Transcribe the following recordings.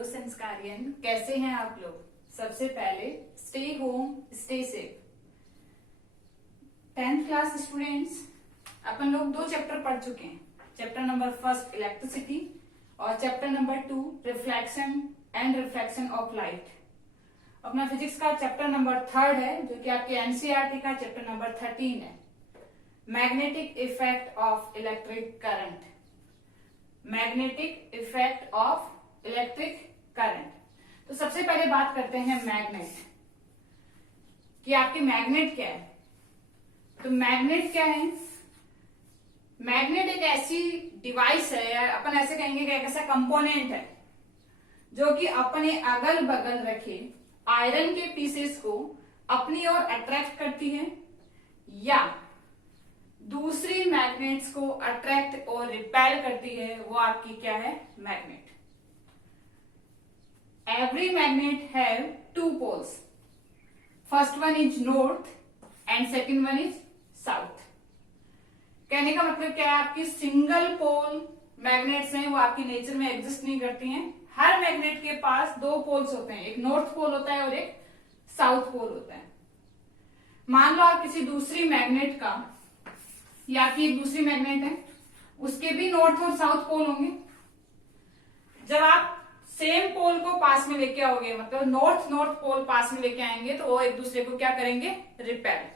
Hello संस्कारियन, कैसे हैं आप लोग। सबसे पहले stay home stay safe. 10th class students, अपन लोग 2 चैप्टर पढ़ चुके हैं। चैप्टर नंबर 1 इलेक्ट्रिसिटी और chapter number 2 reflection and reflection of light. अपना फिजिक्स का चैप्टर नंबर 3 है जो कि आपके एनसीईआरटी का चैप्टर नंबर 13 है, magnetic effect of electric current. Magnetic effect of electric current. तो सबसे पहले बात करते हैं मैग्नेट कि आपकी मैग्नेट क्या है। तो मैग्नेट क्या है? मैग्नेट एक ऐसी डिवाइस है, या अपन ऐसे कहेंगे कि एक ऐसा कंपोनेंट है जो कि अपने अगल बगल रखे आयरन के पीसेस को अपनी ओर अट्रैक्ट करती है या दूसरी मैग्नेट्स को अट्रैक्ट और रिपेल करती है। वो आपकी क्या है? Magnet. Every magnet have 2 poles. First one is north and second one is south. कहने का मतलब क्या है? आपकी सिंगल पोल मैग्नेट्स हैं, वो आपकी नेचर में एग्जिस्ट नहीं करती हैं। हर मैग्नेट के पास 2 पोल्स होते हैं, एक नॉर्थ पोल होता है और एक साउथ पोल होता है। मान लो आप किसी दूसरी मैग्नेट का, या कि एक दूसरी मैग्नेट है, उसके भी नॉर्थ और साउथ पोल होंगे। जब आप सेम पोल को पास में लेके आओगे, मतलब नॉर्थ पोल पास में लेके आएंगे, तो वो एक दूसरे को क्या करेंगे? रिपेल।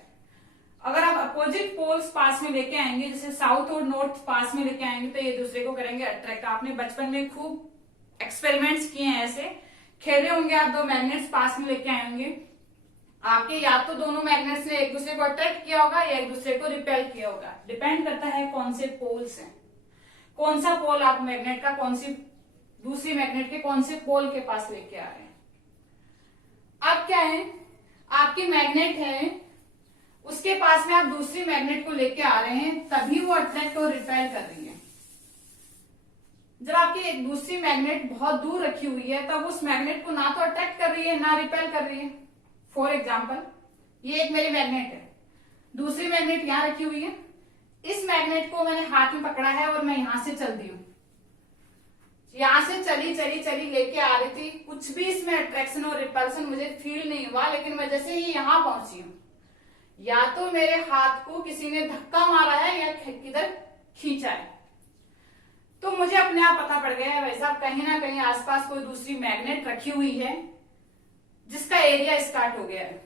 अगर आप अपोजिट पोल्स पास में लेके आएंगे, जैसे साउथ और नॉर्थ पास में लेके आएंगे, तो ये दूसरे को करेंगे अट्रैक्ट। आपने बचपन में खूब एक्सपेरिमेंट्स किए हैं, ऐसे खेले होंगे आप। 2 मैग्नेट्स पास में लेके आए होंगे, आपके या तो दोनों मैग्नेट्स ने एक दूसरे को अट्रैक्ट किया होगा या एक दूसरे को रिपेल किया होगा। डिपेंड करता है कौन से पोल्स हैं, कौन सा पोल आप मैग्नेट का कौन सी दूसरी मैग्नेट के कौन से पोल के पास लेके आ रहे हैं। अब क्या है? आपकी मैग्नेट है, उसके पास में आप दूसरी मैग्नेट को लेके आ रहे हैं, तभी वो अट्रैक्ट और रिपेल कर रही है। जब आपकी एक दूसरी मैग्नेट बहुत दूर रखी हुई है, तब उस मैग्नेट को ना तो अट्रैक्ट कर रही है ना रिपेल कर रही है। फॉर एग्जाम्पल, ये एक मेरी मैग्नेट है, दूसरी मैग्नेट यहां रखी हुई है। इस मैग्नेट को मैंने हाथ में पकड़ा है और मैं यहां से चल दी हूं। यहां से चली लेके आ रही थी, कुछ भी इसमें अट्रैक्शन और रिपल्सन मुझे फील नहीं हुआ। लेकिन मैं जैसे ही यहां पहुंची हूं, या तो मेरे हाथ को किसी ने धक्का मारा है या किधर खींचा है, तो मुझे अपने आप पता पड़ गया है भाई साहब कहीं ना कहीं आसपास कोई दूसरी मैग्नेट रखी हुई है जिसका एरिया स्टार्ट हो गया है।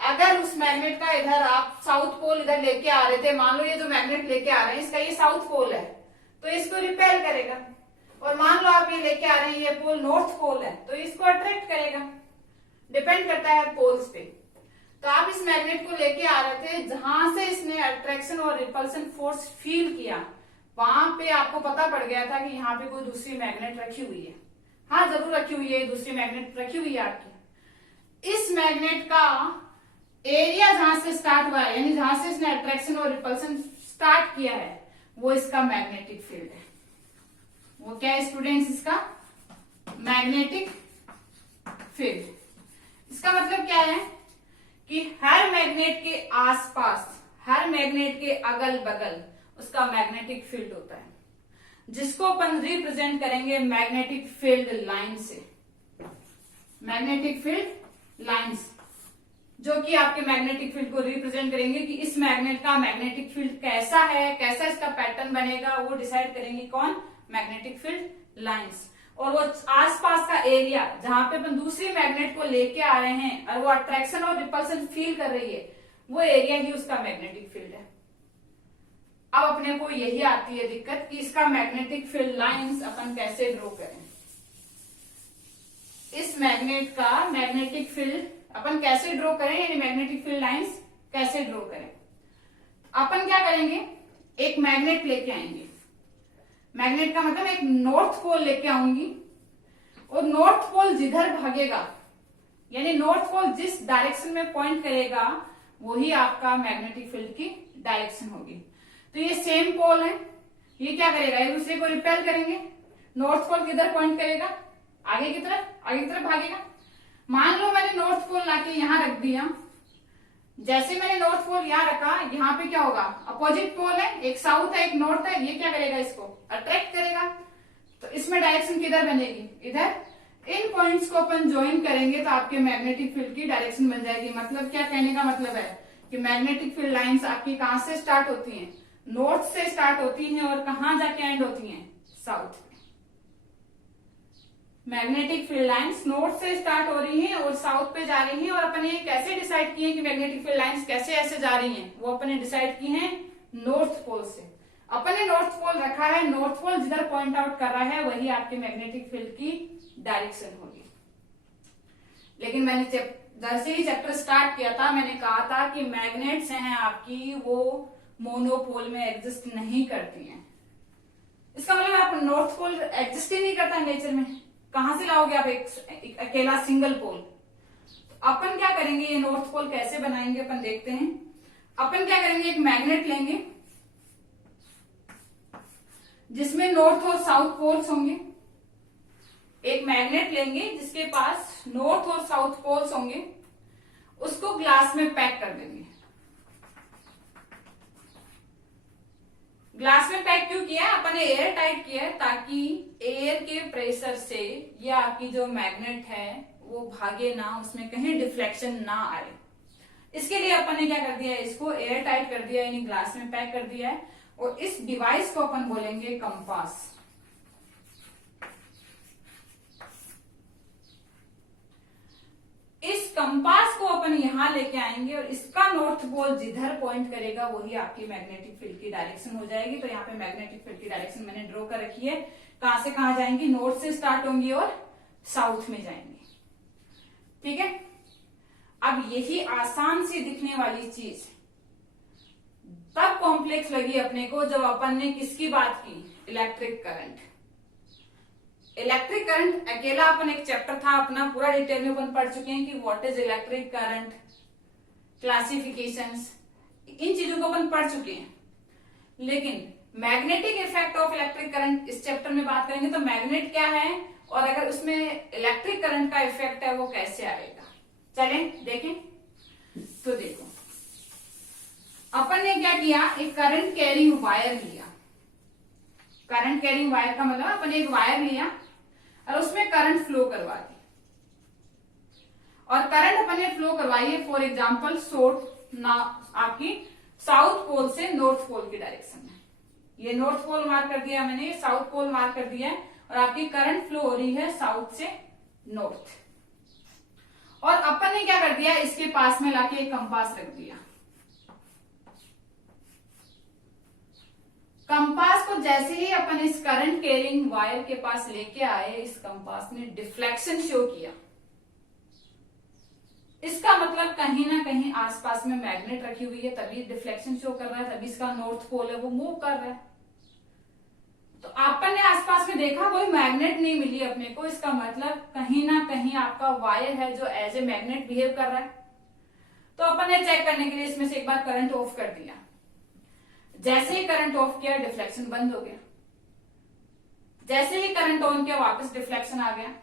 अगर उस मैग्नेट का इधर आप साउथ पोल इधर लेके आ रहे थे, मान लो ये जो मैग्नेट लेके आ रहे हैं इसका ये साउथ पोल है, तो इसको रिपेल करेगा। और मान लो आप ये लेके आ रहे हैं, ये पोल नॉर्थ पोल है, तो इसको अट्रैक्ट करेगा। डिपेंड करता है पोल्स पे। तो आप इस मैग्नेट को लेके आ रहे थे, जहां से इसने अट्रैक्शन और रिपल्सन फोर्स फील किया, वहां पे आपको पता पड़ गया था कि यहाँ पे कोई दूसरी मैग्नेट रखी हुई है। हाँ, जरूर रखी हुई है, दूसरी मैग्नेट रखी हुई है आपकी। इस मैग्नेट का एरिया जहां से स्टार्ट हुआ है, यानी जहां से इसने अट्रैक्शन और रिपल्सन स्टार्ट किया है, वो इसका मैग्नेटिक फील्ड है। वो क्या है स्टूडेंट्स? इसका मैग्नेटिक फील्ड। इसका मतलब क्या है कि हर मैग्नेट के आसपास, हर मैग्नेट के अगल बगल उसका मैग्नेटिक फील्ड होता है, जिसको अपन रिप्रेजेंट करेंगे मैग्नेटिक फील्ड लाइन से। मैग्नेटिक फील्ड लाइंस जो कि आपके मैग्नेटिक फील्ड को रिप्रेजेंट करेंगे कि इस मैग्नेट का मैग्नेटिक फील्ड कैसा है, कैसा इसका पैटर्न बनेगा, वो डिसाइड करेंगे कौन? Magnetic field lines. और वो आसपास का एरिया जहां पे अपन दूसरी मैग्नेट को लेके आ रहे हैं और वो अट्रैक्शन और रिपल्सन फील कर रही है, वो एरिया ही उसका मैग्नेटिक फील्ड है। अब अपने को यही आती है दिक्कत कि इसका मैग्नेटिक फील्ड लाइंस अपन कैसे ड्रॉ करें। इस मैग्नेट का मैग्नेटिक फील्ड अपन कैसे ड्रॉ करें, यानी मैग्नेटिक फील्ड लाइंस कैसे ड्रॉ करें। अपन क्या करेंगे? एक मैग्नेट लेके आएंगे। मैग्नेट का मतलब एक नॉर्थ पोल लेके आऊंगी, और नॉर्थ पोल जिधर भागेगा, यानी नॉर्थ पोल जिस डायरेक्शन में पॉइंट करेगा, वही आपका मैग्नेटिक फील्ड की डायरेक्शन होगी। तो ये सेम पोल है, ये क्या करेगा? एक दूसरे को रिपेल करेंगे। नॉर्थ पोल किधर पॉइंट करेगा? आगे की तरफ भागेगा। मान लो मैंने नॉर्थ पोल लाके यहां रख दिया, जैसे मैंने नॉर्थ पोल यहां रखा, यहाँ पे क्या होगा? अपोजिट पोल है, एक साउथ है एक नॉर्थ है, ये क्या करेगा? इसको अट्रैक्ट करेगा। तो इसमें डायरेक्शन किधर बनेगी, इधर। इन पॉइंट्स को अपन ज्वाइन करेंगे तो आपके मैग्नेटिक फील्ड की डायरेक्शन बन जाएगी। मतलब क्या कहने का मतलब है कि मैग्नेटिक फील्ड लाइंस आपकी कहां से स्टार्ट होती हैं, नॉर्थ से स्टार्ट होती हैं और कहां जाके एंड होती हैं, साउथ में। मैग्नेटिक फील्ड लाइंस नॉर्थ से स्टार्ट हो रही हैं और साउथ पे जा रही हैं। और अपन ये कैसे डिसाइड किए कि मैग्नेटिक फील्ड लाइंस कैसे ऐसे जा रही हैं, वो अपन ने डिसाइड की हैं नॉर्थ पोल से। अपन ने नॉर्थ पोल रखा है, नॉर्थ पोल जिधर पॉइंट आउट कर रहा है वही आपके मैग्नेटिक फील्ड की डायरेक्शन होगी। लेकिन मैंने जैसे ही चैप्टर स्टार्ट किया था मैंने कहा था कि मैग्नेट्स हैं आपकी वो मोनोपोल में एग्जिस्ट नहीं करती हैं। इसका मतलब आप नॉर्थ पोल एग्जिस्ट ही नहीं करता नेचर में, कहां से लाओगे आप एक अकेला सिंगल पोल। तो अपन क्या करेंगे, ये नॉर्थ पोल कैसे बनाएंगे अपन देखते हैं। अपन क्या करेंगे, एक मैग्नेट लेंगे जिसमें नॉर्थ और साउथ पोल्स होंगे। एक मैग्नेट लेंगे जिसके पास नॉर्थ और साउथ पोल्स होंगे, उसको ग्लास में पैक कर देंगे। ग्लास में पैक क्यों किया है, अपन ने एयर टाइट किया है ताकि एयर के प्रेशर से ये आपकी जो मैग्नेट है वो भागे ना, उसमें कहीं डिफ्लेक्शन ना आए। इसके लिए अपन ने क्या कर दिया है, इसको एयर टाइट कर दिया यानी ग्लास में पैक कर दिया है। और इस डिवाइस को अपन बोलेंगे कंपास। इस कंपास को अपन यहां लेके आएंगे और इसका नॉर्थ पोल जिधर पॉइंट करेगा वही आपकी मैग्नेटिक फील्ड की डायरेक्शन हो जाएगी। तो यहाँ पे मैग्नेटिक फील्ड की डायरेक्शन मैंने ड्रॉ कर रखी है, कहां से कहां जाएंगी, नॉर्थ से स्टार्ट होंगी और साउथ में जाएंगी। ठीक है, अब यही आसान सी दिखने वाली चीज तब कॉम्प्लेक्स लगी अपने को जब अपन ने किसकी बात की, इलेक्ट्रिक करंट। इलेक्ट्रिक करंट अकेला अपन एक चैप्टर था अपना, पूरा डिटेल में अपन पढ़ चुके हैं कि what is electric current, classifications, इन चीजों को अपन पढ़ चुके हैं। लेकिन magnetic effect of electric current इस चैप्टर में बात करेंगे तो मैग्नेट क्या है और अगर उसमें इलेक्ट्रिक करंट का इफेक्ट है वो कैसे आएगा। चलें देखें। तो देखो अपन ने क्या किया, एक करंट कैरिंग वायर लिया। करंट कैरिंग वायर का मतलब अपन एक वायर लिया और उसमें करंट फ्लो करवा दी। और करंट अपन ने फ्लो करवाई है फॉर एग्जांपल सोर्स ना आपकी साउथ पोल से नॉर्थ पोल की डायरेक्शन में। ये नॉर्थ पोल मार्क कर दिया मैंने, साउथ पोल मार्क कर दिया है और आपकी करंट फ्लो हो रही है साउथ से नॉर्थ। और अपन ने क्या कर दिया, इसके पास में लाके एक कंपास रख दिया। कंपास को जैसे ही अपन इस करंट कैरिंग वायर के पास लेके आए, इस कंपास ने डिफ्लेक्शन शो किया। इसका मतलब कहीं ना कहीं आसपास में मैग्नेट रखी हुई है तभी डिफ्लेक्शन शो कर रहा है, तभी इसका नॉर्थ पोल है वो मूव कर रहा है। तो अपन ने आसपास में देखा कोई मैग्नेट नहीं मिली अपने को, इसका मतलब कहीं ना कहीं आपका वायर है जो एज ए मैग्नेट बिहेव कर रहा है। तो अपन ने चेक करने के लिए इसमें से एक बार करंट ऑफ कर दिया। जैसे ही करंट ऑफ किया डिफ्लेक्शन बंद हो गया, जैसे ही करंट ऑन किया वापस डिफ्लेक्शन आ गया।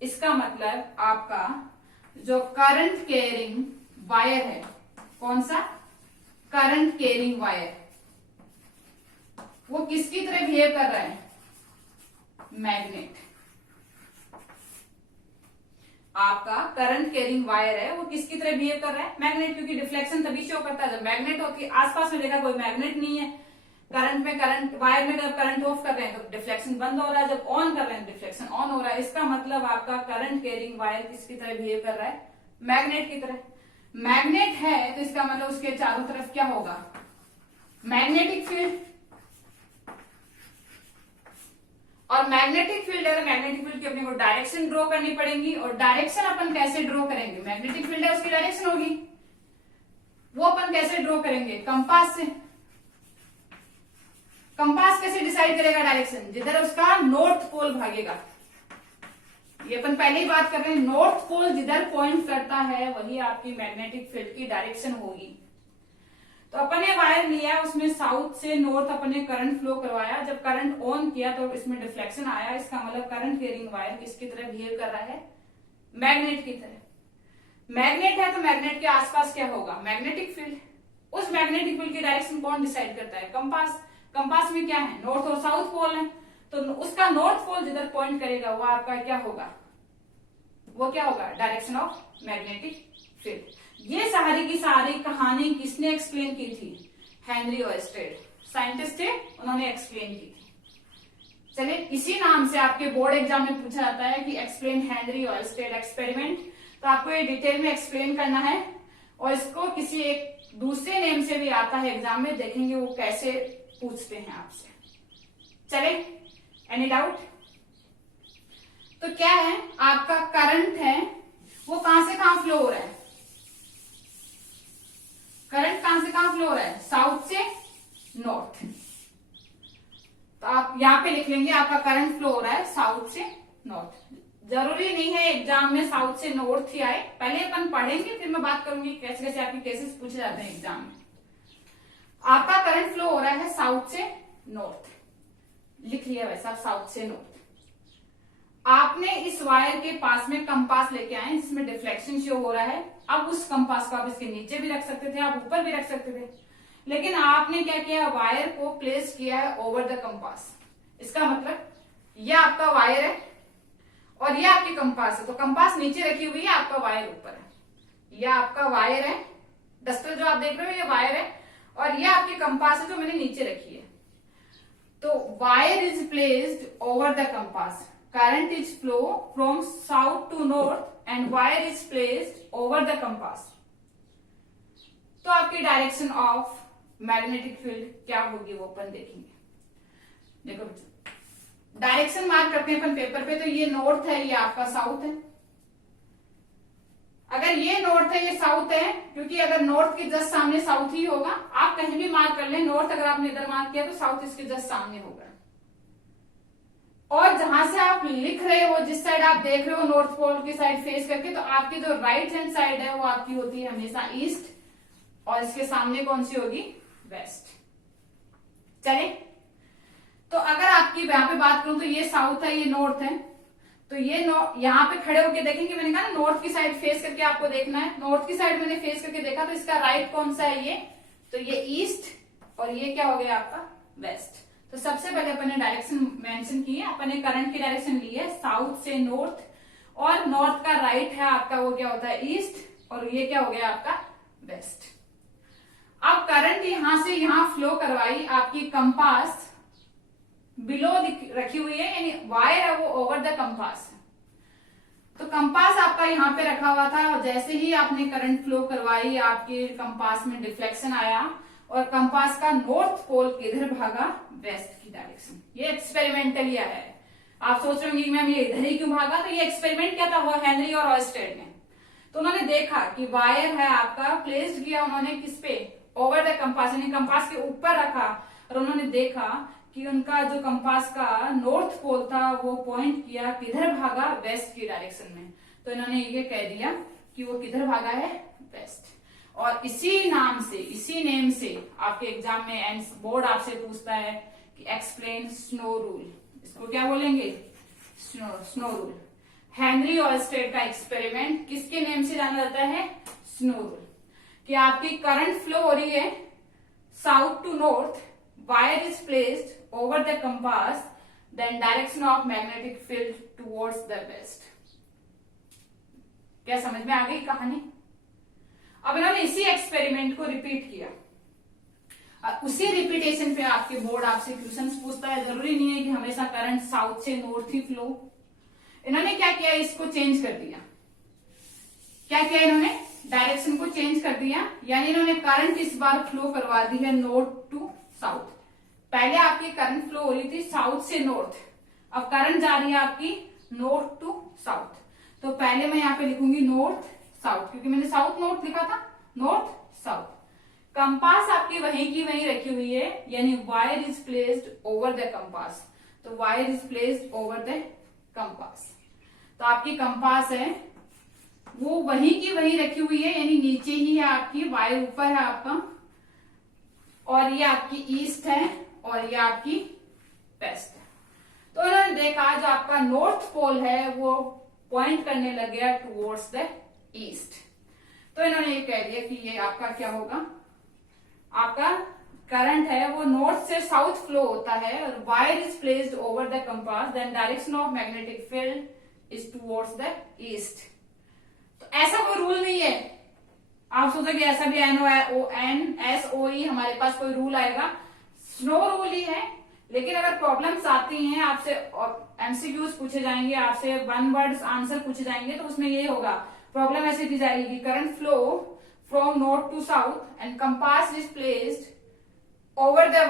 इसका मतलब आपका जो करंट कैरिंग वायर है, कौन सा, करंट कैरिंग वायर, वो किसकी तरह बिहेव कर रहा है, मैग्नेट। आपका करंट कैरिंग वायर है वो किसकी तरह बिहेव कर रहा है, मैग्नेट, क्योंकि डिफ्लेक्शन तभी शो करता है जब मैग्नेट होती है। आसपास में देखा कोई मैग्नेट नहीं है, करंट में करंट वायर में जब करंट ऑफ कर रहे हैं तो डिफ्लेक्शन बंद हो रहा है, जब ऑन कर रहे हैं डिफ्लेक्शन ऑन हो रहा है। इसका मतलब आपका करंट कैरिंग वायर किसकी तरह बिहेव कर रहा है, मैग्नेट की तरह। मैग्नेट है तो इसका मतलब उसके चारों तरफ क्या होगा, मैग्नेटिक फील्ड। और मैग्नेटिक फील्ड है तो मैग्नेटिक फील्ड की अपने को डायरेक्शन ड्रॉ करनी पड़ेगी। और डायरेक्शन अपन कैसे ड्रॉ करेंगे, मैग्नेटिक फील्ड है उसकी डायरेक्शन होगी, वो अपन कैसे ड्रॉ करेंगे, कंपास से। कंपास कैसे डिसाइड करेगा डायरेक्शन, जिधर उसका नॉर्थ पोल भागेगा। ये अपन पहले ही बात कर रहे हैं, नॉर्थ पोल जिधर पॉइंट करता है वही आपकी मैग्नेटिक फील्ड की डायरेक्शन होगी। तो अपन ने वायर लिया, उसमें साउथ से नॉर्थ अपन ने करंट फ्लो करवाया। जब करंट ऑन किया तो इसमें डिफ्लेक्शन आया। इसका मतलब करंट कैरिंग वायर किसकी तरह बिहेव कर रहा है, मैग्नेट की तरह। मैग्नेट है तो मैग्नेट के आसपास क्या होगा, मैग्नेटिक फील्ड। उस मैग्नेटिक फील्ड की डायरेक्शन कौन डिसाइड करता है, कंपास। कंपास में क्या है, नॉर्थ और साउथ पोल है। तो उसका नॉर्थ पोल जिधर पॉइंट करेगा वो आपका क्या होगा, वो क्या होगा, डायरेक्शन ऑफ मैग्नेटिक फील्ड। ये सारी की सारी कहानी किसने एक्सप्लेन की थी, हेनरी ओयरस्टेड साइंटिस्ट थे, उन्होंने एक्सप्लेन की थी। चलिए, इसी नाम से आपके बोर्ड एग्जाम में पूछा जाता है कि एक्सप्लेन हेनरी ओयरस्टेड एक्सपेरिमेंट। तो आपको ये डिटेल में एक्सप्लेन करना है, और इसको किसी एक दूसरे नेम से भी आता है एग्जाम में, देखेंगे वो कैसे पूछते हैं आपसे। चले, एनी डाउट? तो क्या है, आपका करंट है वो कहां से कहां फ्लो हो रहा है, करंट कहां से कहां फ्लो हो रहा है, साउथ से नॉर्थ। तो आप यहां पे लिख लेंगे आपका करंट फ्लो हो रहा है साउथ से नॉर्थ। जरूरी नहीं है एग्जाम में साउथ से नॉर्थ ही आए, पहले अपन पढ़ेंगे फिर मैं बात करूंगी कैसे कैसे आपके केसेस पूछे जाते हैं एग्जाम में। आपका करंट फ्लो हो रहा है साउथ से नॉर्थ, लिख लिया वैसा, साउथ से नॉर्थ। आपने इस वायर के पास में कंपास लेके आए जिसमें डिफ्लेक्शन शो हो रहा है। अब उस कंपास को आप इसके नीचे भी रख सकते थे, आप ऊपर भी रख सकते थे, लेकिन आपने क्या किया, वायर को प्लेस किया है ओवर द कंपास। इसका मतलब यह आपका वायर है और ये आपकी कंपास है, तो कंपास नीचे रखी हुई है, आपका वायर ऊपर है। यह आपका वायर है, डस्टर जो आप देख रहे हो ये वायर है, और ये आपकी कंपास है जो मैंने नीचे रखी है। तो wire is placed over the compass, current is flow from south to north and wire is placed over the compass। तो आपकी डायरेक्शन ऑफ मैग्नेटिक फील्ड क्या होगी वो अपन देखेंगे। देखो डायरेक्शन मार्क करते हैं अपन पेपर पे, तो ये नॉर्थ है, ये आपका साउथ है। अगर ये नॉर्थ है ये साउथ है, क्योंकि अगर नॉर्थ के जस्ट सामने साउथ ही होगा, आप कहीं भी मार्क कर लें, नॉर्थ अगर आपने इधर मार्क किया तो साउथ इसके जस्ट सामने होगा। और जहां से आप लिख रहे हो, जिस साइड आप देख रहे हो नॉर्थ पोल की साइड फेस करके, तो आपकी जो राइट हैंड साइड है वो आपकी होती है हमेशा ईस्ट, और इसके सामने कौन सी होगी, वेस्ट। चले, तो अगर आपकी यहां पे बात करूं तो ये साउथ है, ये नॉर्थ है, तो ये यहां पे खड़े होके देखेंगे, मैंने कहा ना नॉर्थ की साइड फेस करके आपको देखना है। नॉर्थ की साइड मैंने फेस करके देखा, तो इसका राइट कौन सा है, ये, तो ये ईस्ट, और ये क्या हो गया आपका वेस्ट। तो सबसे पहले अपन ने डायरेक्शन मेंशन की है, अपन ने करंट की डायरेक्शन ली है साउथ से नॉर्थ, और नॉर्थ का राइट है आपका वो क्या होता है ईस्ट, और ये क्या हो गया आपका वेस्ट। अब करंट यहां से यहां फ्लो करवाई, आपकी कंपास बिलो रखी हुई है, यानी वायर है वो ओवर द कंपास। तो कंपास आपका यहाँ पे रखा हुआ था, और जैसे ही आपने करंट फ्लो करवाई आपके कंपास में डिफ्लेक्शन आया, और कंपास का नॉर्थ पोल किधर भागा, वेस्ट की डायरेक्शन। ये एक्सपेरिमेंटल है। आप सोच रहे होंगे मैम ये इधर ही क्यों भागा, तो ये एक्सपेरिमेंट क्या था, वो हेनरी और ऑयरस्टेड ने। तो उन्होंने देखा कि वायर है आपका प्लेस्ड किया उन्होंने किस पे, ओवर द कंपास, यानी कंपास के ऊपर रखा, और उन्होंने देखा कि उनका जो कंपास का नॉर्थ पोल था वो पॉइंट किया किधर भागा, वेस्ट की डायरेक्शन में। तो इन्होंने ये कह दिया कि वो किधर भागा है, वेस्ट। और इसी नाम से, इसी नेम से आपके एग्जाम में एंड बोर्ड आपसे पूछता है कि एक्सप्लेन स्नो रूल। इसको क्या बोलेंगे, स्नो रूल। हेनरी ऑयरस्टेड का एक्सपेरिमेंट किसके नेम से जाना जाता है, स्नो रूल। कि आपकी करंट फ्लो हो रही है south to north, wire is placed over the compass, then direction of magnetic field towards the west. क्या समझ में आ गई कहानी? अब इन्होंने इसी एक्सपेरिमेंट को रिपीट किया, उसी रिपीटेशन पे आपके बोर्ड आपसे क्वेश्चंस पूछता है। जरूरी नहीं है कि हमेशा करंट साउथ से नॉर्थ ही फ्लो। इन्होंने क्या किया, इसको चेंज कर दिया। क्या किया इन्होंने, डायरेक्शन को चेंज कर दिया, यानी इन्होंने करंट इस बार फ्लो करवा दी है नॉर्थ टू साउथ। पहले आपकी करंट फ्लो हो रही थी साउथ से नॉर्थ, अब करंट जा रही है आपकी नॉर्थ टू साउथ। तो पहले मैं यहाँ पे लिखूंगी नॉर्थ साउथ, क्योंकि मैंने साउथ नॉर्थ लिखा था, नॉर्थ साउथ। कंपास आपकी वहीं की वहीं रखी हुई है, यानी wire is placed over the compass. तो wire is placed over the compass. तो आपकी कंपास है वो वहीं की वहीं रखी हुई है, यानी नीचे ही है आपकी, वायर ऊपर है आपका, और ये आपकी ईस्ट है और ये आपकी वेस्ट है। तो उन्होंने देखा जो आपका नॉर्थ पोल है वो पॉइंट करने लग गया टुवर्ड्स द ईस्ट। तो इन्होंने ये कह दिया कि ये आपका क्या होगा, आपका करंट है वो नॉर्थ से साउथ फ्लो होता है और wire is placed over the compass, then direction of magnetic field is towards the east. तो ऐसा कोई रूल नहीं है, आप सोचो कि ऐसा भी NOSOE हमारे पास कोई रूल आएगा, स्नो रूल ही है। लेकिन अगर प्रॉब्लम्स आती हैं आपसे, MCQs पूछे जाएंगे आपसे, वन वर्ड आंसर पूछे जाएंगे, तो उसमें ये होगा, प्रॉब्लम ऐसी दी जाएगी, current flow from north to south and compass is placed over the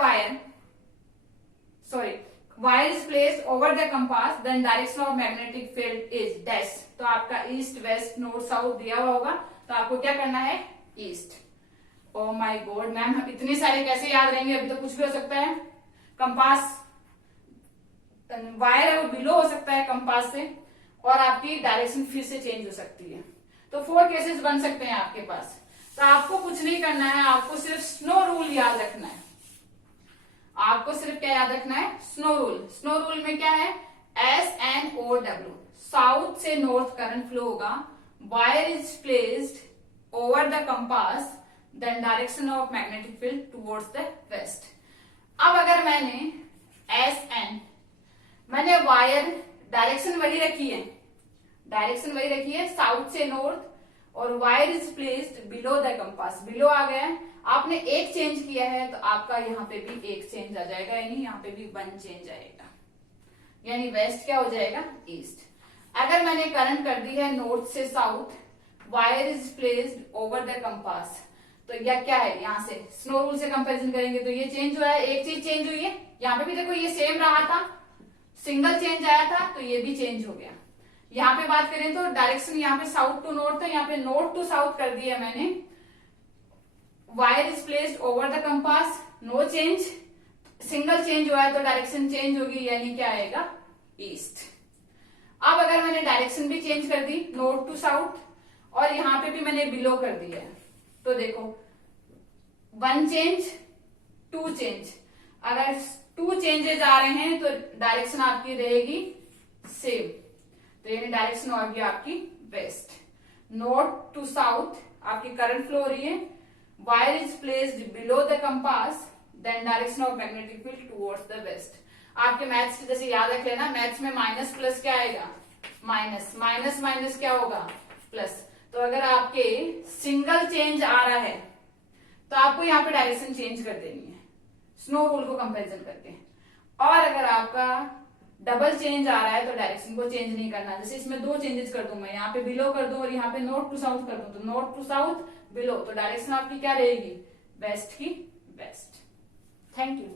wire is placed over the compass, then direction of magnetic field is dash। तो आपका ईस्ट वेस्ट नॉर्थ साउथ दिया हुआ होगा, तो आपको क्या करना है, east. Oh my God ma'am, इतने सारे कैसे याद रहेंगे, अभी तो कुछ भी हो सकता है। कंपास वायर है वो बिलो हो सकता है कंपास से, और आपकी डायरेक्शन फिर से चेंज हो सकती है। तो 4 केसेस बन सकते हैं आपके पास। तो आपको कुछ नहीं करना है, आपको सिर्फ स्नो रूल याद रखना है। आपको सिर्फ क्या याद रखना है, स्नो रूल। स्नो रूल में क्या है, SNOW, साउथ से नॉर्थ करंट फ्लो होगा, wire is placed over the compass, then direction of magnetic field towards the west. अब अगर मैंने SN, मैंने वायर डायरेक्शन वही रखी है, साउथ से नॉर्थ, और wire is placed below the compass, below आ गया है, आपने एक चेंज किया है तो आपका यहाँ पे भी एक चेंज आ जाएगा, यानी यहाँ पे भी 1 चेंज आएगा, यानी वेस्ट क्या हो जाएगा, ईस्ट। अगर मैंने करंट कर दी है नॉर्थ से south, wire is placed over the compass, तो यह क्या है, यहाँ से स्नो रूल से कंपेरिजन करेंगे तो ये चेंज हुआ है, एक चीज चेंज हुई है। यहाँ पे भी देखो ये सेम रहा था, सिंगल चेंज आया था, तो ये भी चेंज हो गया। यहाँ पे बात करें तो डायरेक्शन यहाँ पे साउथ टू नॉर्थ है, यहाँ पे नॉर्थ टू साउथ कर दिया मैंने। Wire is placed over the compass, no change, single change हुआ है तो डायरेक्शन चेंज होगी, यानी क्या आएगा, ईस्ट। अब अगर मैंने डायरेक्शन भी चेंज कर दी नॉर्थ टू साउथ, और यहाँ पे भी मैंने बिलो कर दिया है, तो देखो 1 चेंज 2 चेंज, अगर 2 चेंजेस आ रहे हैं तो डायरेक्शन आपकी रहेगी सेम, तो यानी डायरेक्शन होगी आपकी वेस्ट। नॉर्थ टू साउथ आपकी करंट फ्लो हो रही है, wire is placed below the compass, then direction of magnetic field towards the west. आपके मैथ्स की जैसे याद रख लेना, मैथ्स में माइनस प्लस क्या आएगा, माइनस, माइनस माइनस क्या होगा, प्लस। तो अगर आपके सिंगल चेंज आ रहा है तो आपको यहाँ पे डायरेक्शन चेंज कर देनी है, स्नो रूल को कंपेरिजन करके। और अगर आपका डबल चेंज आ रहा है तो डायरेक्शन को चेंज नहीं करना। जैसे इसमें 2 चेंजेस कर दूं मैं, यहाँ पे बिलो कर दूं और यहाँ पे नॉर्थ टू साउथ कर दूं, तो नॉर्थ टू साउथ बिलो, तो डायरेक्शन आपकी क्या रहेगी, वेस्ट की वेस्ट। Thank you.